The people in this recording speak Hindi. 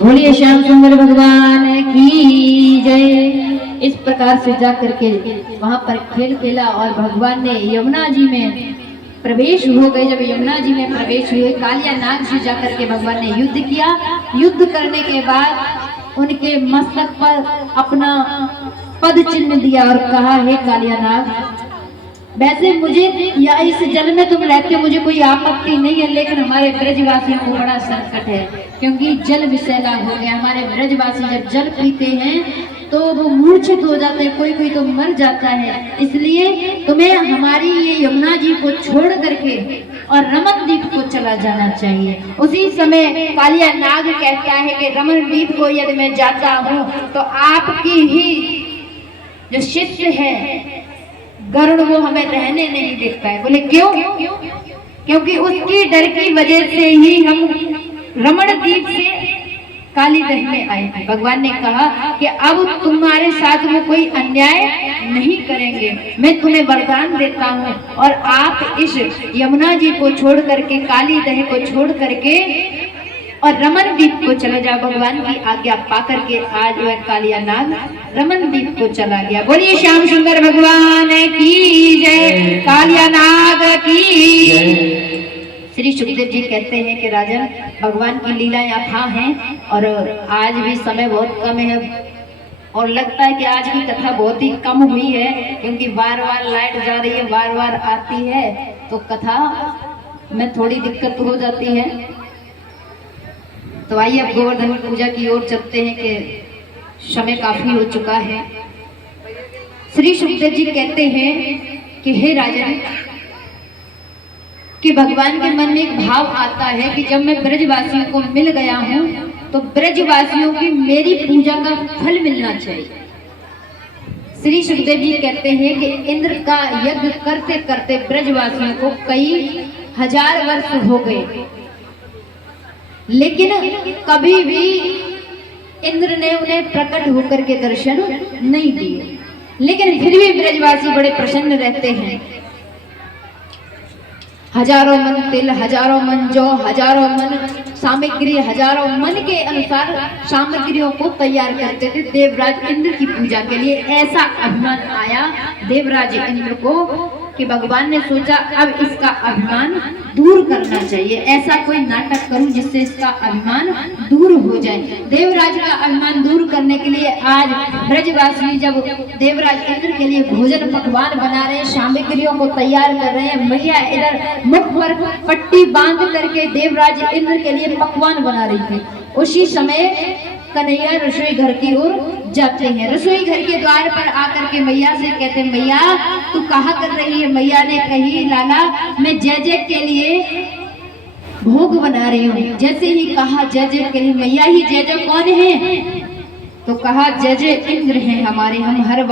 बोलिए श्याम सुंदर भगवान की जय। इस प्रकार से जा करके वहां पर खेल खेला और भगवान ने यमुना जी में प्रवेश हो गए। जब यमुना जी में प्रवेश हुए, कालिया नाग से जाकर के भगवान ने युद्ध किया। युद्ध करने के बाद उनके मस्तक पर अपना पद चिन्ह दिया और कहा, हे कालिया नाग, वैसे मुझे या इस जल में तुम रहते मुझे कोई आपत्ति नहीं है, लेकिन हमारे ब्रजवासियों को बड़ा संकट है, क्योंकि जल विषैला हो गया। हमारे ब्रजवासी जब जल पीते हैं तो वो मूर्छित हो जाते हैं, कोई कोई तो मर जाता है। इसलिए तुम्हें हमारी ये यमुना जी को छोड़ करके और रमन द्वीप को चला जाना चाहिए। उसी समय कालिया नाग कहता है कि रमन द्वीप को यदि मैं जाता हूँ तो आपकी ही जो शिष्य है गरुड़ वो हमें रहने नहीं देता है। बोले क्यों? क्योंकि उसकी डर की वजह से ही हम रमण द्वीप से कालीदह में आए थे। भगवान ने कहा कि अब तुम्हारे साथ वो कोई अन्याय नहीं करेंगे, मैं तुम्हें वरदान देता हूँ और आप इस यमुना जी को छोड़ करके, कालीदह को छोड़ करके और रमन द्वीप को चले जाओ। भगवान की आज्ञा पा करके आज वह कालिया नाग रमन द्वीप को चला गया। बोलिए श्याम सुंदर भगवान की जय, कालिया नाग की जय। श्री सुखदेव जी कहते हैं कि राजन, भगवान की लीलाएं अथाह हैं और आज भी समय बहुत कम है और लगता है कि आज की कथा बहुत ही कम हुई है, क्योंकि बार बार लाइट जा रही है, बार बार आती है, तो कथा में थोड़ी दिक्कत हो जाती है। तो आइए अब गोवर्धन पूजा की ओर चलते हैं कि समय काफी हो चुका है। श्री सुखदेव जी कहते हैं कि हे राजन, कि भगवान के मन में एक भाव आता है कि जब मैं ब्रजवासियों को मिल गया हूं तो ब्रजवासियों की मेरी पूजा का फल मिलना चाहिए। श्री सुखदेव जी कहते हैं कि इंद्र का यज्ञ करते करते ब्रजवासियों को कई हजार वर्ष हो गए, लेकिन कभी भी इंद्र ने उन्हें प्रकट होकर के दर्शन नहीं दिए। लेकिन फिर भी ब्रजवासी बड़े प्रसन्न रहते हैं। हजारों मन तिल, हजारों मन जौ, हजारों मन सामग्री, हजारों मन के अनुसार सामग्रियों को तैयार करते थे देवराज इंद्र की पूजा के लिए। ऐसा अभिमान आया देवराज इंद्र को कि भगवान ने सोचा अब इसका अभिमान दूर करना चाहिए, ऐसा कोई नाटक करूं जिससे इसका अभिमान दूर हो जाए। देवराज का अभिमान दूर करने के लिए आज ब्रजवासी जब देवराज इंद्र के लिए भोजन पकवान बना रहे हैं, सामग्रियों को तैयार कर रहे हैं, मैया इधर मुख पर पट्टी बांध करके देवराज इंद्र के लिए पकवान बना रही थी। उसी समय कन्हैया रसोई घर की ओर जाते हैं। रसोई घर के द्वार पर आकर के मैया से कहते हैं, मैया तू कहा कर रही है? मैया ने कही, लाला मैं जय जय के लिए भोग बना रही हूँ। जैसे ही कहा जय जय के लिए, मैया ही जय जय कौन है? तो कहा जय जय इंद्र है हमारे, हम हर